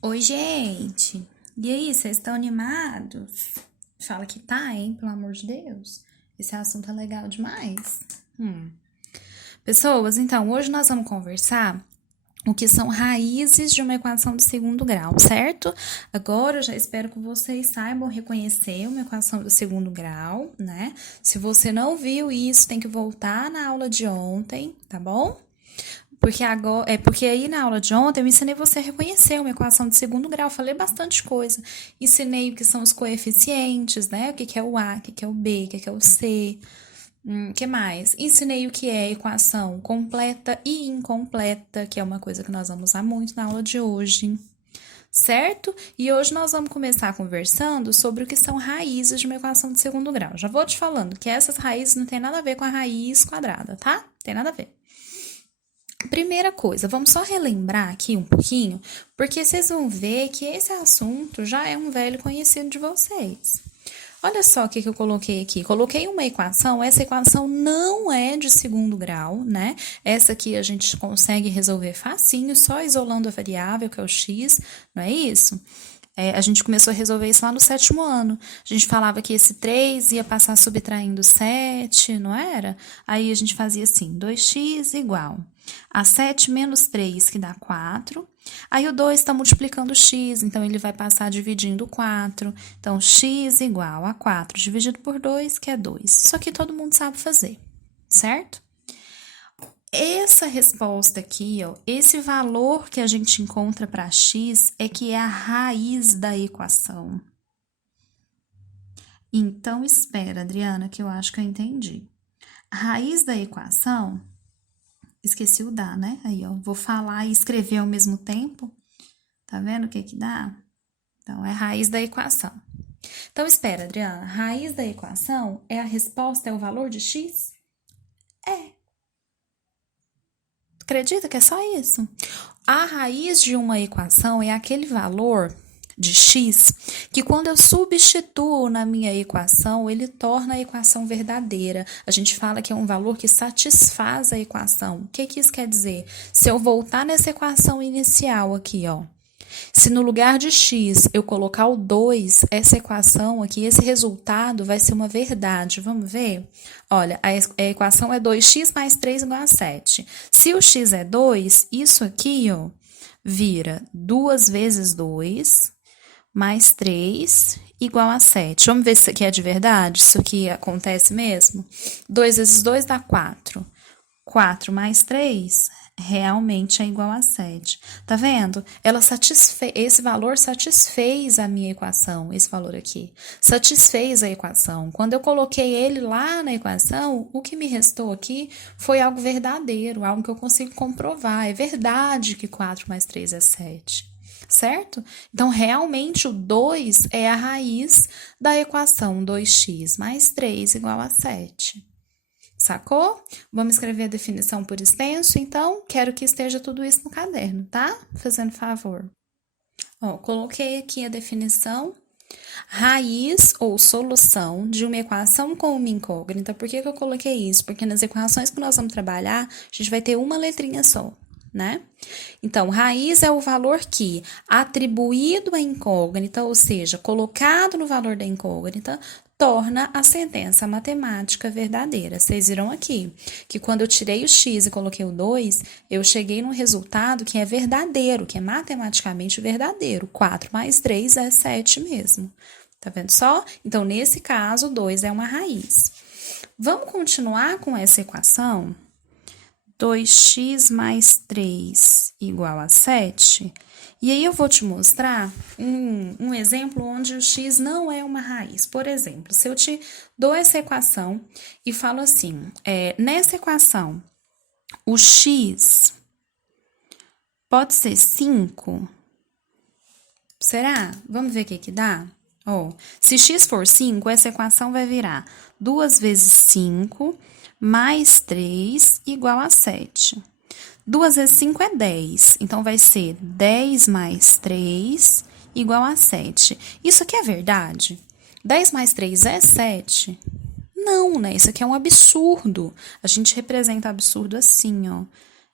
Oi, gente! E aí, vocês estão animados? Fala que tá, hein? Pelo amor de Deus. Esse assunto é legal demais. Pessoas, então, hoje nós vamos conversar o que são raízes de uma equação de segundo grau, certo? Agora eu já espero que vocês saibam reconhecer uma equação de segundo grau, né? Se você não viu isso, tem que voltar na aula de ontem, tá bom? Porque aí na aula de ontem eu ensinei você a reconhecer uma equação de segundo grau, falei bastante coisa. Ensinei o que são os coeficientes, né? O que que é o A, o que que é o B, o que que é o C. Que mais? Ensinei o que é equação completa e incompleta, que é uma coisa que nós vamos usar muito na aula de hoje. Certo? E hoje nós vamos começar conversando sobre o que são raízes de uma equação de segundo grau. Já vou te falando que essas raízes não tem nada a ver com a raiz quadrada, tá? Tem nada a ver. Primeira coisa, vamos só relembrar aqui um pouquinho, porque vocês vão ver que esse assunto já é um velho conhecido de vocês. Olha só o que eu coloquei aqui. Coloquei uma equação, essa equação não é de segundo grau, né? Essa aqui a gente consegue resolver facinho, só isolando a variável, que é o x, não é isso? A gente começou a resolver isso lá no sétimo ano. A gente falava que esse 3 ia passar subtraindo 7, não era? Aí a gente fazia assim, 2x igual a 7 menos 3, que dá 4. Aí o 2 está multiplicando x, então ele vai passar dividindo 4. Então, x igual a 4 dividido por 2, que é 2. Isso aqui todo mundo sabe fazer, certo? Essa resposta aqui, ó, esse valor que a gente encontra para x é que é a raiz da equação. Então, espera, Adriana, que eu acho que eu entendi. A raiz da equação, esqueci o dá, né? Aí, ó, vou falar e escrever ao mesmo tempo. Tá vendo o que que dá? Então, é a raiz da equação. Então, espera, Adriana, a raiz da equação é a resposta, é o valor de x? É. Acredita que é só isso? A raiz de uma equação é aquele valor de x que quando eu substituo na minha equação, ele torna a equação verdadeira. A gente fala que é um valor que satisfaz a equação. O que que isso quer dizer? Se eu voltar nessa equação inicial aqui, ó, se no lugar de x eu colocar o 2, essa equação aqui, esse resultado vai ser uma verdade. Vamos ver? Olha, a equação é 2x mais 3 igual a 7. Se o x é 2, isso aqui, ó, vira 2 vezes 2 mais 3 igual a 7. Vamos ver se isso aqui é de verdade? Isso aqui acontece mesmo? 2 vezes 2 dá 4. 4 mais 3 realmente é igual a 7. Tá vendo? Esse valor satisfez a minha equação, esse valor aqui. Satisfez a equação. Quando eu coloquei ele lá na equação, o que me restou aqui foi algo verdadeiro, algo que eu consigo comprovar. É verdade que 4 mais 3 é 7. Certo? Então, realmente, o 2 é a raiz da equação 2x mais 3 igual a 7. Sacou? Vamos escrever a definição por extenso, então quero que esteja tudo isso no caderno, tá? Fazendo favor. Ó, coloquei aqui a definição. Raiz ou solução de uma equação com uma incógnita. Por que eu coloquei isso? Porque nas equações que nós vamos trabalhar, a gente vai ter uma letrinha só, né? Então, raiz é o valor que, atribuído à incógnita, ou seja, colocado no valor da incógnita, torna a sentença matemática verdadeira. Vocês viram aqui que quando eu tirei o x e coloquei o 2, eu cheguei num resultado que é verdadeiro, que é matematicamente verdadeiro. 4 mais 3 é 7 mesmo. Tá vendo só? Então, nesse caso, 2 é uma raiz. Vamos continuar com essa equação? 2x mais 3 igual a 7. E aí eu vou te mostrar um exemplo onde o x não é uma raiz. Por exemplo, se eu te dou essa equação e falo assim, nessa equação, o x pode ser 5? Será? Vamos ver o que que dá? Ó, se x for 5, essa equação vai virar 2 vezes 5 mais 3 igual a 7. 2 vezes 5 é 10, então vai ser 10 mais 3 igual a 7. Isso aqui é verdade? 10 mais 3 é 7? Não, né? Isso aqui é um absurdo. A gente representa absurdo assim, ó.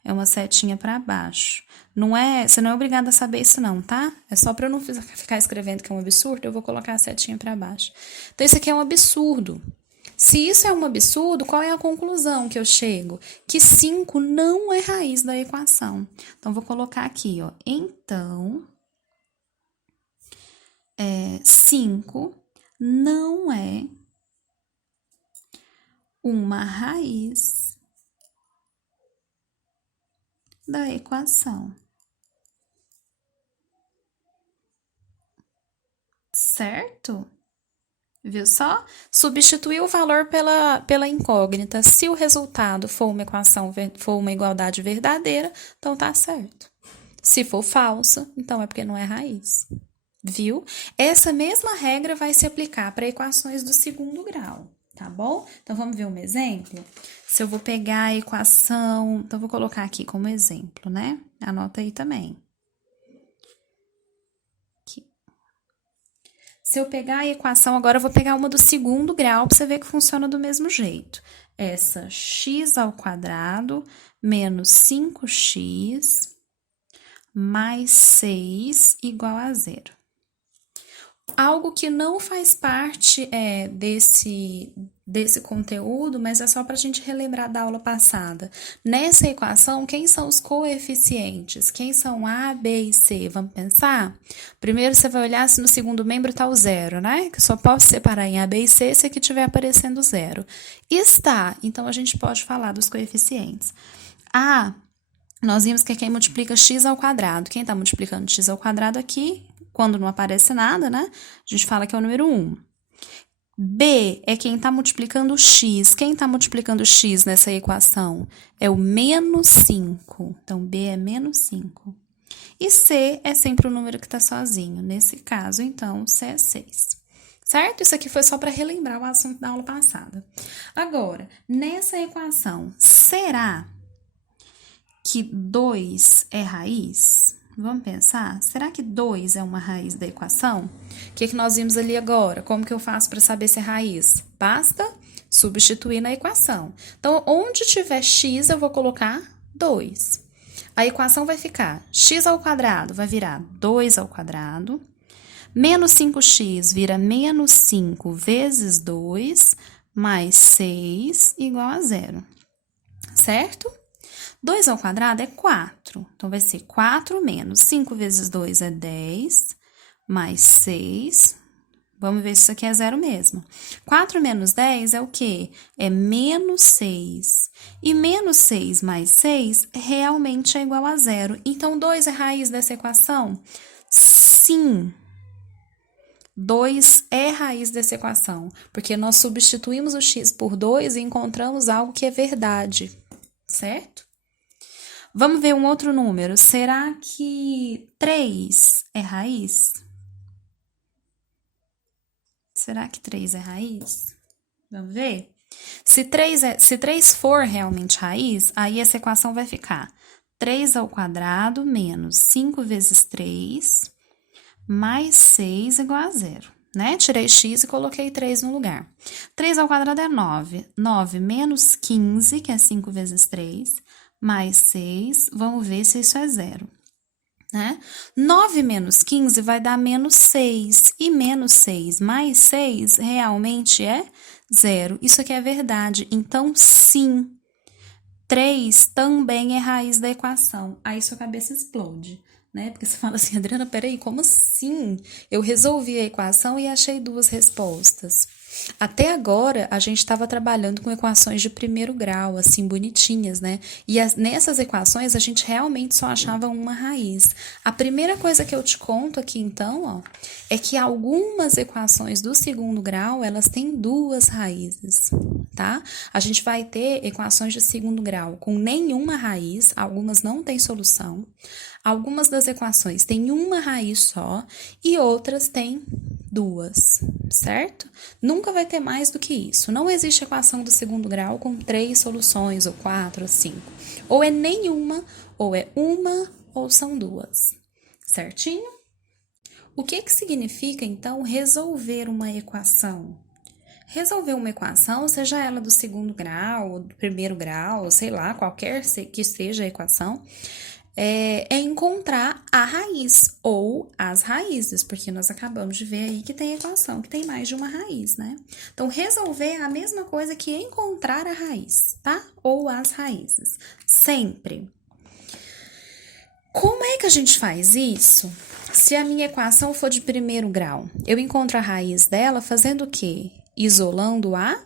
é uma setinha para baixo. Não é, você não é obrigada a saber isso não, tá? É só para eu não ficar escrevendo que é um absurdo, eu vou colocar a setinha para baixo. Então, isso aqui é um absurdo. Se isso é um absurdo, qual é a conclusão que eu chego? Que 5 não é raiz da equação. Então, vou colocar aqui, ó. Então, 5 não é uma raiz da equação. Certo? Viu só? Substituir o valor pela incógnita. Se o resultado for uma equação, for uma igualdade verdadeira, então tá certo. Se for falsa, então é porque não é raiz. Viu? Essa mesma regra vai se aplicar para equações do segundo grau, tá bom? Então, vamos ver um exemplo? Se eu vou pegar a equação... Então, vou colocar aqui como exemplo, né? Anota aí também. Aqui. Se eu pegar a equação, agora eu vou pegar uma do segundo grau para você ver que funciona do mesmo jeito. Essa x ao quadrado menos 5x mais 6 igual a zero. Algo que não faz parte desse conteúdo, mas é só para a gente relembrar da aula passada. Nessa equação, quem são os coeficientes? Quem são A, B e C? Vamos pensar? Primeiro você vai olhar se no segundo membro está o zero, né? Que eu só posso separar em A, B e C se aqui estiver aparecendo zero. Está, então a gente pode falar dos coeficientes. A, nós vimos que é quem multiplica x ao quadrado. Quem está multiplicando x ao quadrado aqui? Quando não aparece nada, né? A gente fala que é o número 1. B é quem está multiplicando x. Quem está multiplicando x nessa equação? É o menos 5. Então, B é menos 5. E C é sempre o número que está sozinho. Nesse caso, então, C é 6. Certo? Isso aqui foi só para relembrar o assunto da aula passada. Agora, nessa equação, será que 2 é raiz? Vamos pensar? Será que 2 é uma raiz da equação? O que nós vimos ali agora? Como que eu faço para saber se é raiz? Basta substituir na equação. Então, onde tiver x, eu vou colocar 2. A equação vai ficar x ao quadrado, vai virar 2 ao quadrado. Menos 5x vira menos 5 vezes 2, mais 6 igual a zero. Certo? 2 ao quadrado é 4. Então, vai ser 4 menos 5 vezes 2 é 10, mais 6. Vamos ver se isso aqui é zero mesmo. 4 menos 10 é o quê? É menos 6. E menos 6 mais 6 realmente é igual a zero. Então, 2 é raiz dessa equação? Sim. 2 é raiz dessa equação, porque nós substituímos o x por 2 e encontramos algo que é verdade, certo? Vamos ver um outro número. Será que 3 é raiz? Será que 3 é raiz? Vamos ver? Se 3 for realmente raiz, aí essa equação vai ficar 3 ao quadrado menos 5 vezes 3 mais 6 igual a zero, né? Tirei x e coloquei 3 no lugar. 3 ao quadrado é 9. 9 menos 15, que é 5 vezes 3, mais 6, vamos ver se isso é zero, né? 9 menos 15 vai dar menos 6, e menos 6 mais 6 realmente é zero. Isso aqui é verdade, então sim, 3 também é raiz da equação. Aí sua cabeça explode, né? Porque você fala assim, Adriana, peraí, como assim? Eu resolvi a equação e achei duas respostas. Até agora, a gente estava trabalhando com equações de primeiro grau, assim, bonitinhas, né? E nessas equações, a gente realmente só achava uma raiz. A primeira coisa que eu te conto aqui, então, ó, é que algumas equações do segundo grau, elas têm duas raízes, tá? A gente vai ter equações de segundo grau com nenhuma raiz, algumas não têm solução. Algumas das equações têm uma raiz só e outras têm duas, certo? Nunca vai ter mais do que isso. Não existe equação do segundo grau com 3 soluções, ou 4, ou 5. Ou é nenhuma, ou é uma, ou são duas. Certinho? O que significa, então, resolver uma equação? Resolver uma equação, seja ela do segundo grau, do primeiro grau, sei lá, qualquer que seja a equação, é encontrar a raiz ou as raízes, porque nós acabamos de ver aí que tem equação que tem mais de uma raiz, né? Então, resolver é a mesma coisa que encontrar a raiz, tá? Ou as raízes, sempre. Como é que a gente faz isso? Se a minha equação for de primeiro grau, eu encontro a raiz dela fazendo o quê? Isolando a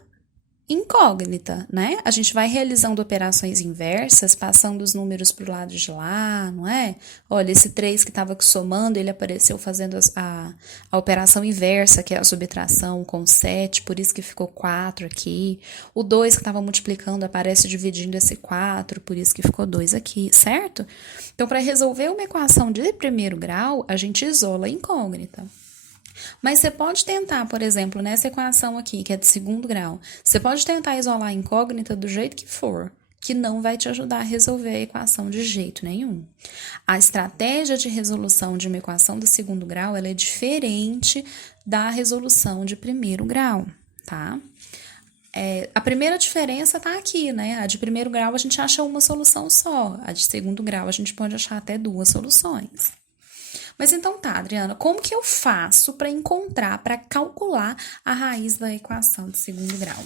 incógnita, né? A gente vai realizando operações inversas, passando os números para o lado de lá, não é? Olha, esse 3 que estava somando, ele apareceu fazendo a operação inversa, que é a subtração com 7, por isso que ficou 4 aqui. O 2 que estava multiplicando aparece dividindo esse 4, por isso que ficou 2 aqui, certo? Então, para resolver uma equação de primeiro grau, a gente isola a incógnita. Mas você pode tentar, por exemplo, nessa equação aqui, que é de segundo grau, você pode tentar isolar a incógnita do jeito que for, que não vai te ajudar a resolver a equação de jeito nenhum. A estratégia de resolução de uma equação de segundo grau, ela é diferente da resolução de primeiro grau, tá? A primeira diferença tá aqui, né? A de primeiro grau a gente acha uma solução só, a de segundo grau a gente pode achar até 2 soluções. Mas então tá, Adriana, como que eu faço para encontrar, para calcular a raiz da equação de segundo grau?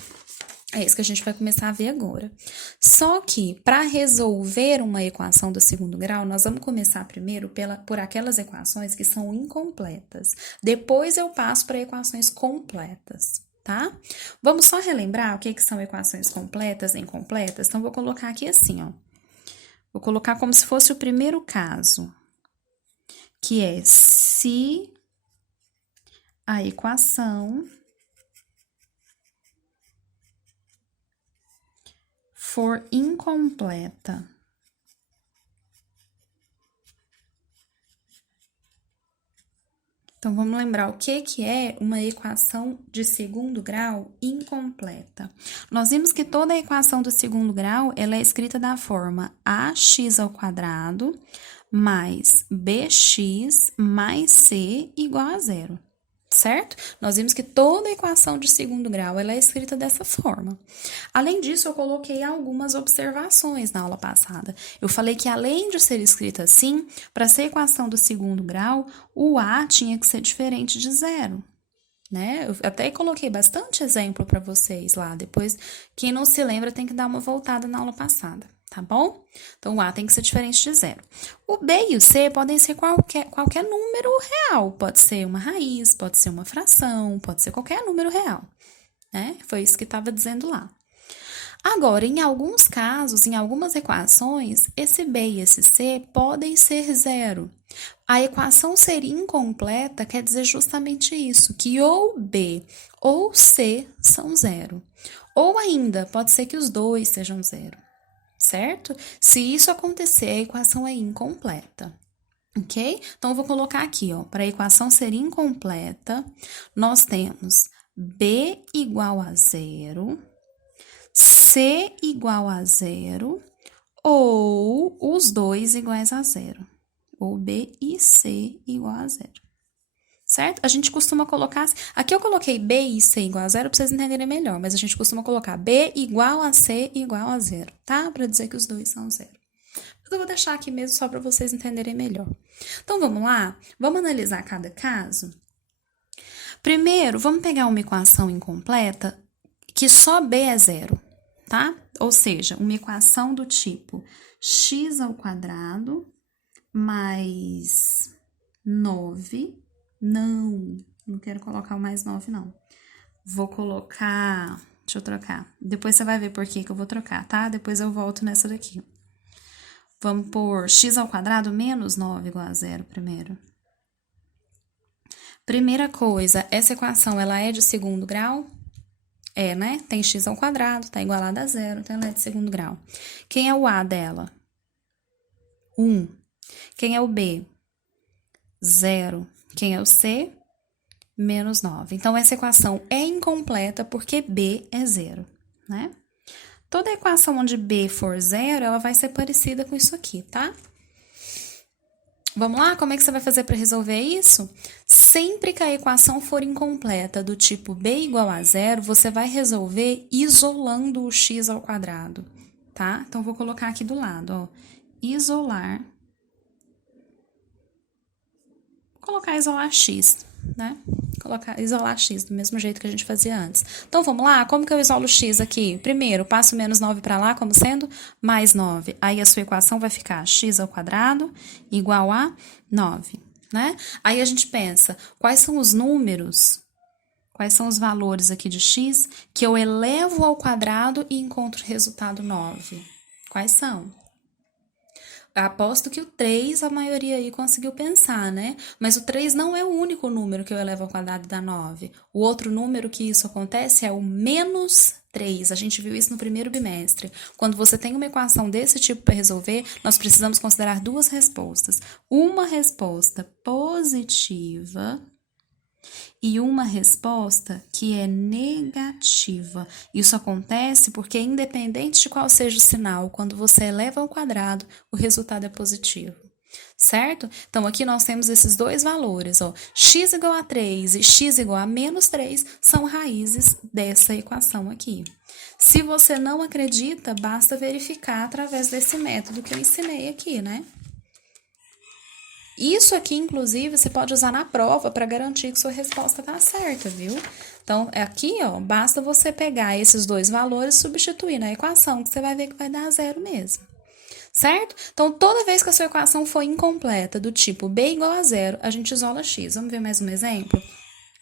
É isso que a gente vai começar a ver agora. Só que, para resolver uma equação do segundo grau, nós vamos começar primeiro por aquelas equações que são incompletas. Depois eu passo para equações completas, tá? Vamos só relembrar o que são equações completas e incompletas? Então, vou colocar aqui assim, ó. Vou colocar como se fosse o primeiro caso, que é se a equação for incompleta. Então, vamos lembrar o que é uma equação de segundo grau incompleta. Nós vimos que toda a equação do segundo grau, ela é escrita da forma ax ao quadrado mais bx mais c igual a zero, certo? Nós vimos que toda equação de segundo grau, ela é escrita dessa forma. Além disso, eu coloquei algumas observações na aula passada. Eu falei que além de ser escrita assim, para ser equação do segundo grau, o a tinha que ser diferente de zero, né? Eu até coloquei bastante exemplo para vocês lá. Depois, quem não se lembra tem que dar uma voltada na aula passada, tá bom? Então, o a tem que ser diferente de zero. O b e o c podem ser qualquer número real. Pode ser uma raiz, pode ser uma fração, pode ser qualquer número real, né? Foi isso que estava dizendo lá. Agora, em alguns casos, em algumas equações, esse b e esse c podem ser zero. A equação ser incompleta quer dizer justamente isso, que ou b ou c são zero. Ou ainda, pode ser que os dois sejam zero, certo? Se isso acontecer, a equação é incompleta, ok? Então, eu vou colocar aqui, ó, para a equação ser incompleta, nós temos b igual a zero, c igual a zero, ou os dois iguais a zero, ou b e c igual a zero, certo? A gente costuma colocar, aqui eu coloquei b e c igual a zero para vocês entenderem melhor, mas a gente costuma colocar b igual a c igual a zero, tá? Para dizer que os dois são zero. Eu vou deixar aqui mesmo só para vocês entenderem melhor. Então, vamos lá? Vamos analisar cada caso? Primeiro, vamos pegar uma equação incompleta que só b é zero, tá? Ou seja, uma equação do tipo x ao quadrado mais 9. Não quero colocar o mais 9, não. Vou colocar... Deixa eu trocar. Depois você vai ver por que eu vou trocar, tá? Depois eu volto nessa daqui. Vamos pôr x ao quadrado menos 9 igual a zero primeiro. Primeira coisa, essa equação, ela é de segundo grau? É, né? Tem x ao quadrado, tá igualada a zero, então ela é de segundo grau. Quem é o a dela? 1. Quem é o b? 0. Quem é o c? Menos 9. Então, essa equação é incompleta porque b é zero, né? Toda equação onde b for zero, ela vai ser parecida com isso aqui, tá? Vamos lá? Como é que você vai fazer para resolver isso? Sempre que a equação for incompleta do tipo b igual a zero, você vai resolver isolando o x ao quadrado, tá? Então, vou colocar aqui do lado, ó. Isolar. Colocar isolar x, né? Colocar isolar x do mesmo jeito que a gente fazia antes. Então, vamos lá? Como que eu isolo x aqui? Primeiro, passo menos 9 para lá, como sendo mais 9. Aí, a sua equação vai ficar x ao quadrado igual a 9, né? Aí, a gente pensa, quais são os números, quais são os valores aqui de x que eu elevo ao quadrado e encontro o resultado 9? Quais são? Aposto que o 3 a maioria aí conseguiu pensar, né? Mas o 3 não é o único número que eu elevo ao quadrado e dá 9. O outro número que isso acontece é o menos 3. A gente viu isso no primeiro bimestre. Quando você tem uma equação desse tipo para resolver, nós precisamos considerar duas respostas. Uma resposta positiva e uma resposta que é negativa. Isso acontece porque, independente de qual seja o sinal, quando você eleva ao quadrado, o resultado é positivo. Certo? Então, aqui nós temos esses dois valores, ó. X igual a 3 e x igual a menos 3 são raízes dessa equação aqui. Se você não acredita, basta verificar através desse método que eu ensinei aqui, né? Isso aqui, inclusive, você pode usar na prova para garantir que sua resposta tá certa, viu? Então, aqui, ó, basta você pegar esses dois valores e substituir na equação, que você vai ver que vai dar zero mesmo. Certo? Então, toda vez que a sua equação for incompleta, do tipo b igual a zero, a gente isola x. Vamos ver mais um exemplo?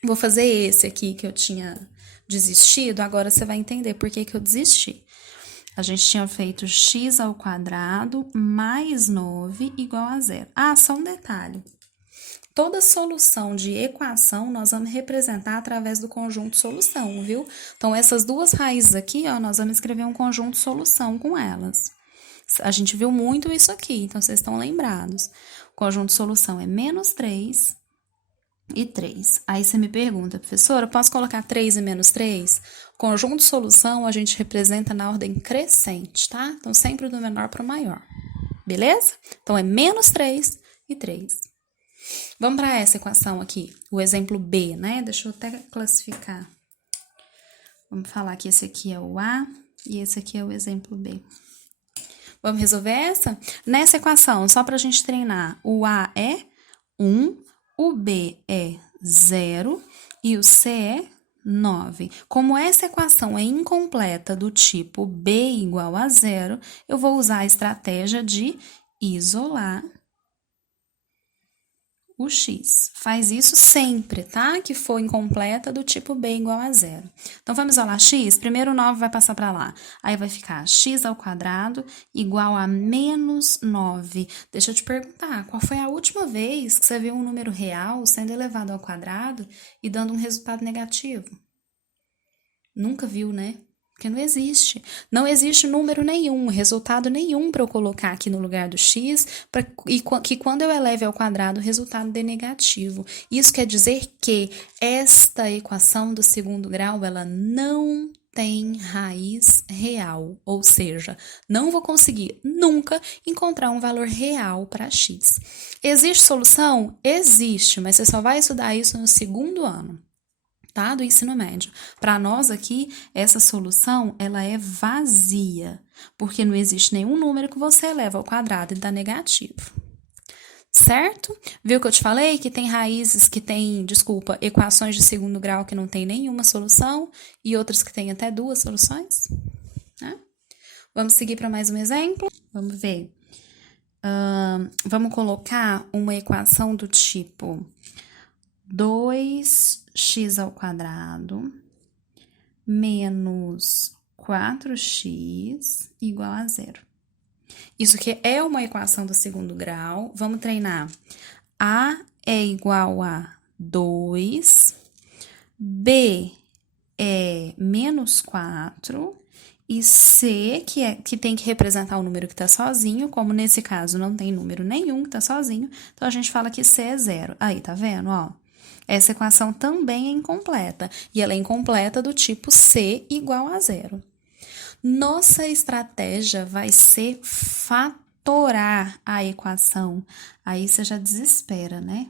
Vou fazer esse aqui que eu tinha desistido, agora você vai entender por que eu desisti. A gente tinha feito x ao quadrado mais 9 igual a zero. Ah, só um detalhe. Toda solução de equação nós vamos representar através do conjunto solução, viu? Então, essas duas raízes aqui, ó, nós vamos escrever um conjunto solução com elas. A gente viu muito isso aqui, então vocês estão lembrados. O conjunto solução é menos 3 e 3. Aí você me pergunta, professora, posso colocar 3 e menos 3? Conjunto solução a gente representa na ordem crescente, tá? Então, sempre do menor para o maior. Beleza? Então, é menos 3 e 3. Vamos para essa equação aqui, o exemplo B, né? Deixa eu até classificar. Vamos falar que esse aqui é o A e esse aqui é o exemplo B. Vamos resolver essa? Nessa equação, só para a gente treinar, o A é 1, o B é 0 e o C é 9. Como essa equação é incompleta do tipo B igual a 0, eu vou usar a estratégia de isolar o x. Faz isso sempre, tá? Que for incompleta do tipo b igual a 0. Então, vamos isolar x? Primeiro o 9 vai passar para lá. Aí, vai ficar x ao quadrado igual a menos 9. Deixa eu te perguntar, qual foi a última vez que você viu um número real sendo elevado ao quadrado e dando um resultado negativo? Nunca viu, né? Porque não existe. Não existe número nenhum, resultado nenhum para eu colocar aqui no lugar do x, que quando eu eleve ao quadrado, o resultado dê negativo. Isso quer dizer que esta equação do segundo grau, ela não tem raiz real, ou seja, não vou conseguir nunca encontrar um valor real para x. Existe solução? Existe, mas você só vai estudar isso no segundo ano. Tá? Do ensino médio. Para nós aqui, essa solução, ela é vazia, porque não existe nenhum número que você eleva ao quadrado e dá negativo. Certo? Viu que eu te falei que tem raízes que tem, equações de segundo grau que não tem nenhuma solução e outras que tem até duas soluções? Né? Vamos seguir para mais um exemplo? Vamos ver. Vamos colocar uma equação do tipo 2x ao quadrado menos 4x igual a 0. Isso aqui é uma equação do segundo grau. Vamos treinar. A é igual a 2, B é menos 4 e C, que tem que representar o número que está sozinho, como nesse caso não tem número nenhum que está sozinho, então a gente fala que C é 0. Aí, tá vendo, ó? Essa equação também é incompleta, e ela é incompleta do tipo C igual a 0. Nossa estratégia vai ser fatorial. fatorar a equação. Aí você já desespera, né?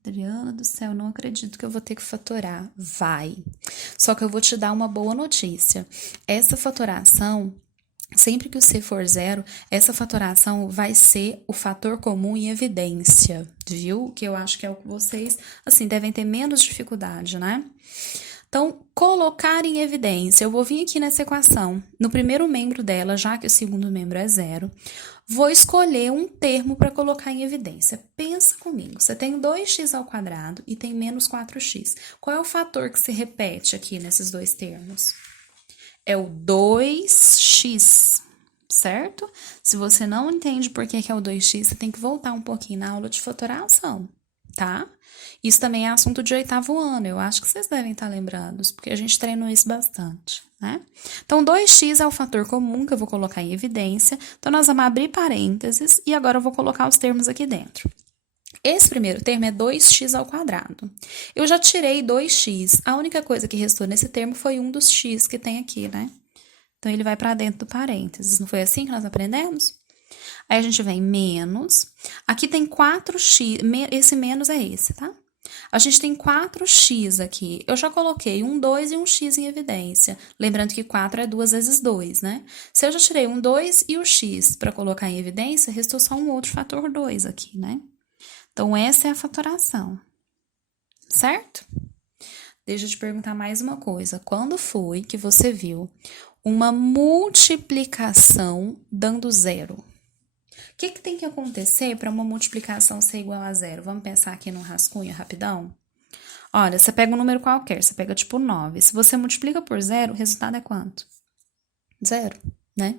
Adriana do céu, não acredito que eu vou ter que fatorar. Vai. Só que eu vou te dar uma boa notícia. Essa fatoração, sempre que o C for zero, essa fatoração vai ser o fator comum em evidência, viu? Que eu acho que é o que vocês, assim, devem ter menos dificuldade, né? Então, colocar em evidência, eu vou vir aqui nessa equação, no primeiro membro dela, já que o segundo membro é zero, vou escolher um termo para colocar em evidência. Pensa comigo, você tem 2x ao quadrado e tem menos 4x. Qual é o fator que se repete aqui nesses dois termos? É o 2x, certo? Se você não entende por que é o 2x, você tem que voltar um pouquinho na aula de fatoração, tá? Isso também é assunto de 8º ano, eu acho que vocês devem estar lembrados, porque a gente treinou isso bastante, né? Então, 2x é o fator comum que eu vou colocar em evidência, então nós vamos abrir parênteses e agora eu vou colocar os termos aqui dentro. Esse primeiro termo é 2x ao quadrado. Eu já tirei 2x, a única coisa que restou nesse termo foi um dos x que tem aqui, né? Então, ele vai para dentro do parênteses, não foi assim que nós aprendemos? Aí, a gente vem menos, aqui tem 4x, esse menos é esse, tá? A gente tem 4x aqui, eu já coloquei um 2 e um x em evidência, lembrando que 4 é 2 vezes 2, né? Se eu já tirei um 2 e o x para colocar em evidência, restou só um outro fator 2 aqui, né? Então, essa é a fatoração, certo? Deixa eu te perguntar mais uma coisa. Quando foi que você viu uma multiplicação dando zero? O que tem que acontecer para uma multiplicação ser igual a zero? Vamos pensar aqui no rascunho rapidão? Olha, você pega um número qualquer, você pega tipo 9. Se você multiplica por zero, o resultado é quanto? Zero, né?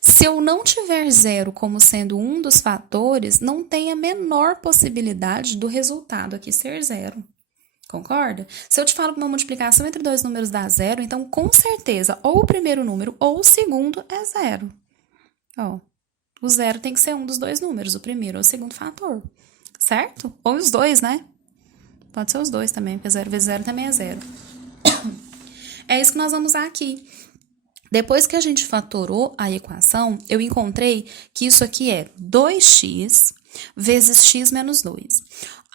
Se eu não tiver zero como sendo um dos fatores, não tem a menor possibilidade do resultado aqui ser zero. Concorda? Se eu te falo que uma multiplicação entre dois números dá zero, então com certeza ou o primeiro número ou o segundo é zero. Ó, o zero tem que ser um dos dois números, o primeiro ou o segundo fator, certo? Ou os dois, né? Pode ser os dois também, porque 0 vezes 0 também é zero. É isso que nós vamos usar aqui. Depois que a gente fatorou a equação, eu encontrei que isso aqui é 2x vezes x menos 2.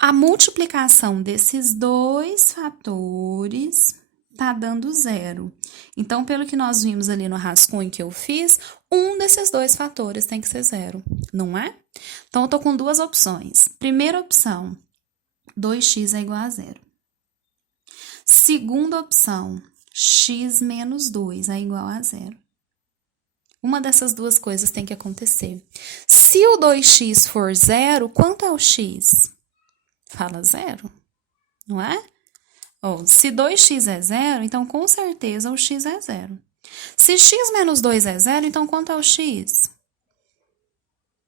A multiplicação desses dois fatores tá dando zero. Então, pelo que nós vimos ali no rascunho que eu fiz, um desses dois fatores tem que ser zero, não é? Então, eu tô com duas opções. Primeira opção, 2x é igual a zero. Segunda opção, x menos 2 é igual a zero. Uma dessas duas coisas tem que acontecer. Se o 2x for zero, quanto é o x? Fala zero, não é? Se 2x é zero, então com certeza o x é zero. Se x menos 2 é zero, então quanto é o x?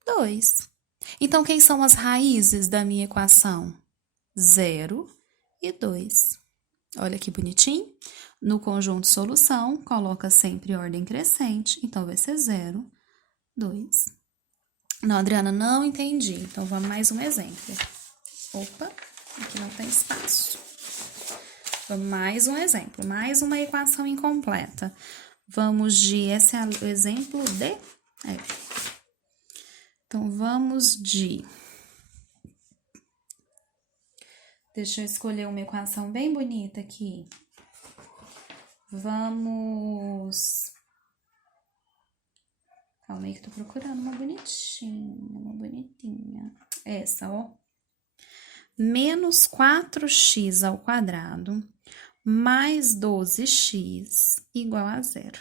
2. Então, quem são as raízes da minha equação? 0 e 2. Olha que bonitinho. No conjunto solução, coloca sempre ordem crescente. Então, vai ser 0, 2. Não, Adriana, não entendi. Então, vamos mais um exemplo. Opa, aqui não tem espaço. Vamos mais um exemplo, mais uma equação incompleta. Vamos de, esse é o exemplo de F. Então, vamos de... Deixa eu escolher uma equação bem bonita aqui. Vamos... Calma aí que eu tô procurando uma bonitinha, uma bonitinha. Essa, ó. Menos 4x ao quadrado mais 12x igual a zero.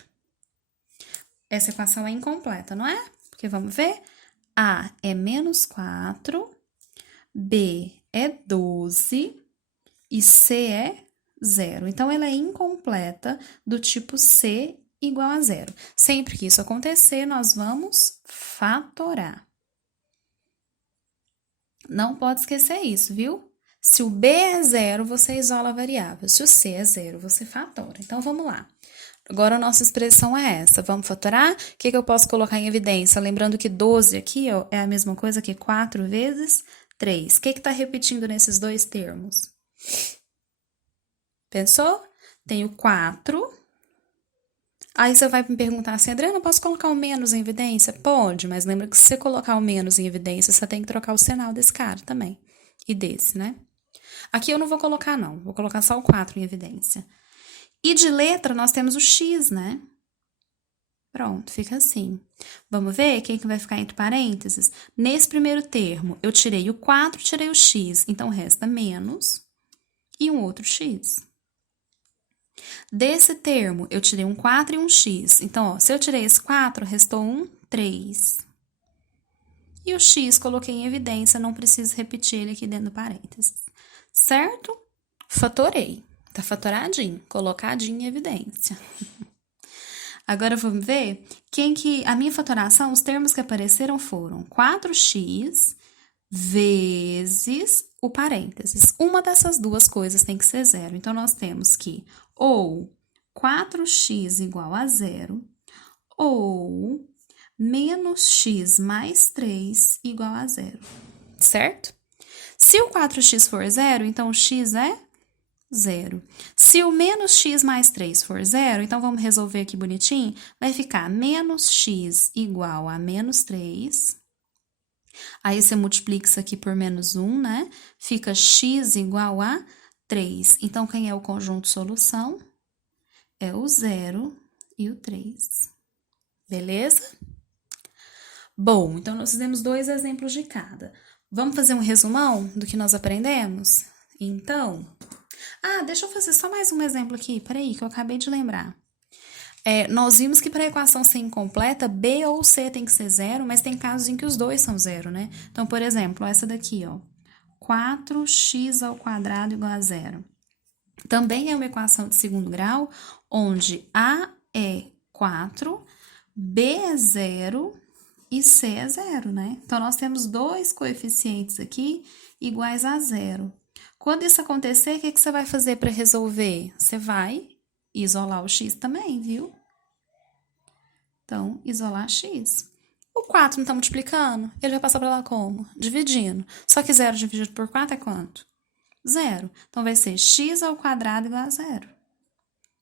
Essa equação é incompleta, não é? Porque vamos ver? A é menos 4, B é 12 e C é 0. Então, ela é incompleta do tipo C igual a zero. Sempre que isso acontecer, nós vamos fatorar. Não pode esquecer isso, viu? Se o B é zero, você isola a variável. Se o C é zero, você fatora. Então, vamos lá. Agora, a nossa expressão é essa. Vamos fatorar? O que eu posso colocar em evidência? Lembrando que 12 aqui, ó, é a mesma coisa que 4 vezes 3. O que está repetindo nesses dois termos? Pensou? Tem o 4 Aí você vai me perguntar assim, Adriana, posso colocar o menos em evidência? Pode, mas lembra que se você colocar o menos em evidência, você tem que trocar o sinal desse cara também. E desse, né? Aqui eu não vou colocar, não. Vou colocar só o 4 em evidência. E de letra, nós temos o X, né? Pronto, fica assim. Vamos ver quem que vai ficar entre parênteses? Nesse primeiro termo, eu tirei o 4, tirei o X. Então, resta menos e um outro X. Desse termo, eu tirei um 4 e um X. Então, ó, se eu tirei esse 4, restou um 3. E o X coloquei em evidência, não preciso repetir ele aqui dentro do parênteses. Certo? Fatorei. Tá fatoradinho, colocadinho em evidência. Agora, vamos ver a minha fatoração, os termos que apareceram foram 4x vezes o parênteses. Uma dessas duas coisas tem que ser zero. Então, nós temos que ou 4x igual a zero, ou menos x mais 3 igual a zero. Certo? Se o 4x for zero, então o x é zero. Se o menos x mais 3 for zero, então vamos resolver aqui bonitinho, vai ficar menos x igual a menos 3. Aí você multiplica isso aqui por menos 1, né? Fica x igual a 3. Então, quem é o conjunto solução? É o 0 e o 3. Beleza? Bom, então nós fizemos 2 exemplos de cada. Vamos fazer um resumão do que nós aprendemos? Então, deixa eu fazer só mais um exemplo aqui. Peraí, que eu acabei de lembrar. Nós vimos que para a equação ser incompleta, B ou C tem que ser zero, mas tem casos em que os dois são zero, né? Então, por exemplo, essa daqui, ó. 4x ao quadrado igual a zero. Também é uma equação de segundo grau, onde A é 4, B é 0 e C é 0, né? Então, nós temos dois coeficientes aqui iguais a zero. Quando isso acontecer, o que você vai fazer para resolver? Você vai isolar o x também, viu? Então, isolar x. O 4 não está multiplicando? Ele vai passar para lá como? Dividindo. Só que 0 dividido por 4 é quanto? 0. Então, vai ser x ao quadrado igual a 0.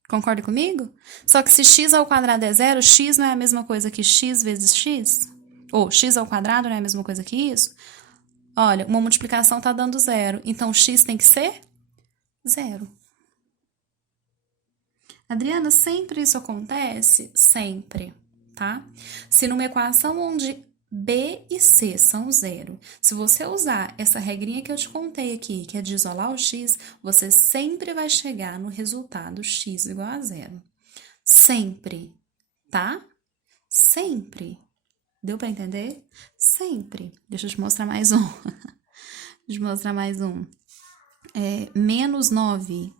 Concorda comigo? Só que se x ao quadrado é 0, x não é a mesma coisa que x vezes x? Ou x ao quadrado não é a mesma coisa que isso? Olha, uma multiplicação está dando 0. Então, x tem que ser 0. Adriana, sempre isso acontece? Sempre, tá? Se numa equação onde B e C são 0, se você usar essa regrinha que eu te contei aqui, que é de isolar o x, você sempre vai chegar no resultado x igual a 0. Sempre, tá? Sempre. Deu para entender? Sempre. Deixa eu te mostrar mais um. Deixa eu te mostrar mais um. Menos 9x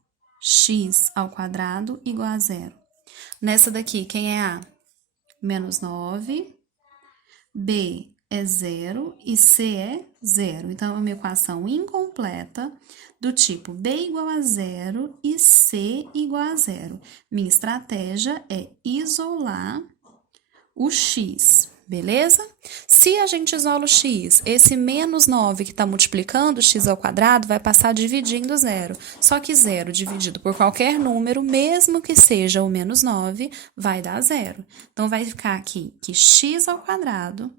ao quadrado igual a 0. Nessa daqui, quem é A? Menos 9. B é 0 e C é 0. Então, é uma equação incompleta do tipo B igual a 0 e C igual a 0. Minha estratégia é isolar o x, beleza? Se a gente isola o x, esse menos 9 que está multiplicando o x ao quadrado vai passar dividindo 0. Só que 0 dividido por qualquer número, mesmo que seja o menos 9, vai dar 0. Então, vai ficar aqui que x ao quadrado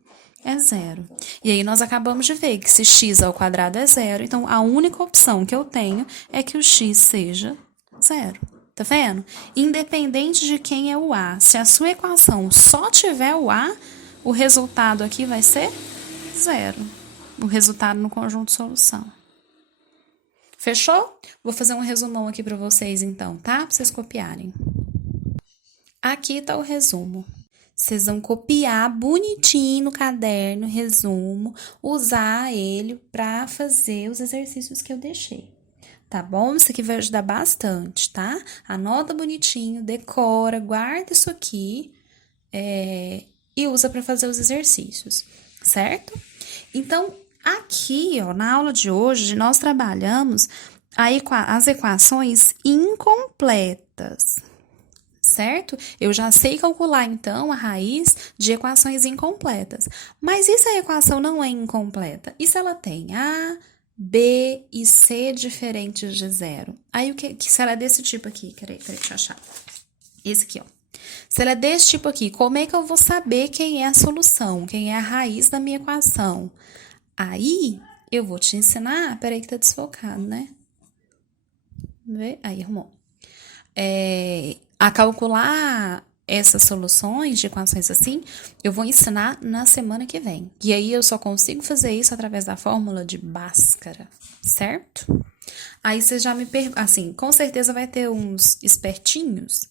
é 0. E aí, nós acabamos de ver que se x ao quadrado é 0, então a única opção que eu tenho é que o x seja 0. Tá vendo? Independente de quem é o A, se a sua equação só tiver o A, o resultado aqui vai ser 0. O resultado no conjunto solução. Fechou? Vou fazer um resumão aqui para vocês, então, tá? Para vocês copiarem. Aqui tá o resumo. Vocês vão copiar bonitinho no caderno, resumo, usar ele para fazer os exercícios que eu deixei. Tá bom? Isso aqui vai ajudar bastante, tá? Anota bonitinho, decora, guarda isso aqui e usa para fazer os exercícios, certo? Então, aqui, ó, na aula de hoje, nós trabalhamos as equações incompletas, certo? Eu já sei calcular, então, a raiz de equações incompletas. Mas e se a equação não é incompleta? E se ela tem A, B e C diferentes de 0? Aí, o que será desse tipo aqui? Peraí, deixa eu achar. Esse aqui, ó. Se ela é desse tipo aqui, como é que eu vou saber quem é a solução, quem é a raiz da minha equação? Aí, eu vou te ensinar, peraí que tá desfocado, né? Vê? Aí, arrumou. A calcular essas soluções de equações assim, eu vou ensinar na semana que vem. E aí, eu só consigo fazer isso através da fórmula de Bhaskara, certo? Aí, você já me pergunta, assim, com certeza vai ter uns espertinhos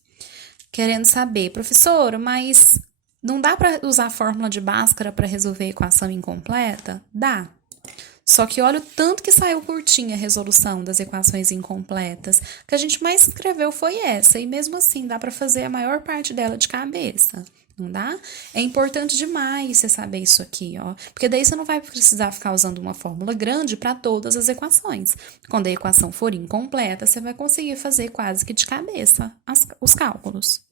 querendo saber, professora, mas não dá para usar a fórmula de Bhaskara para resolver a equação incompleta? Dá. Só que olha o tanto que saiu curtinha a resolução das equações incompletas. O que a gente mais escreveu foi essa, e mesmo assim dá para fazer a maior parte dela de cabeça. Não dá? É importante demais você saber isso aqui, ó. Porque daí você não vai precisar ficar usando uma fórmula grande para todas as equações. Quando a equação for incompleta, você vai conseguir fazer quase que de cabeça os cálculos.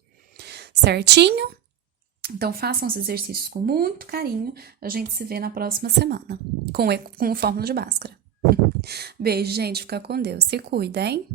Certinho? Então, façam os exercícios com muito carinho. A gente se vê na próxima semana com o Fórmula de Bhaskara. Beijo, gente. Fica com Deus. Se cuida, hein?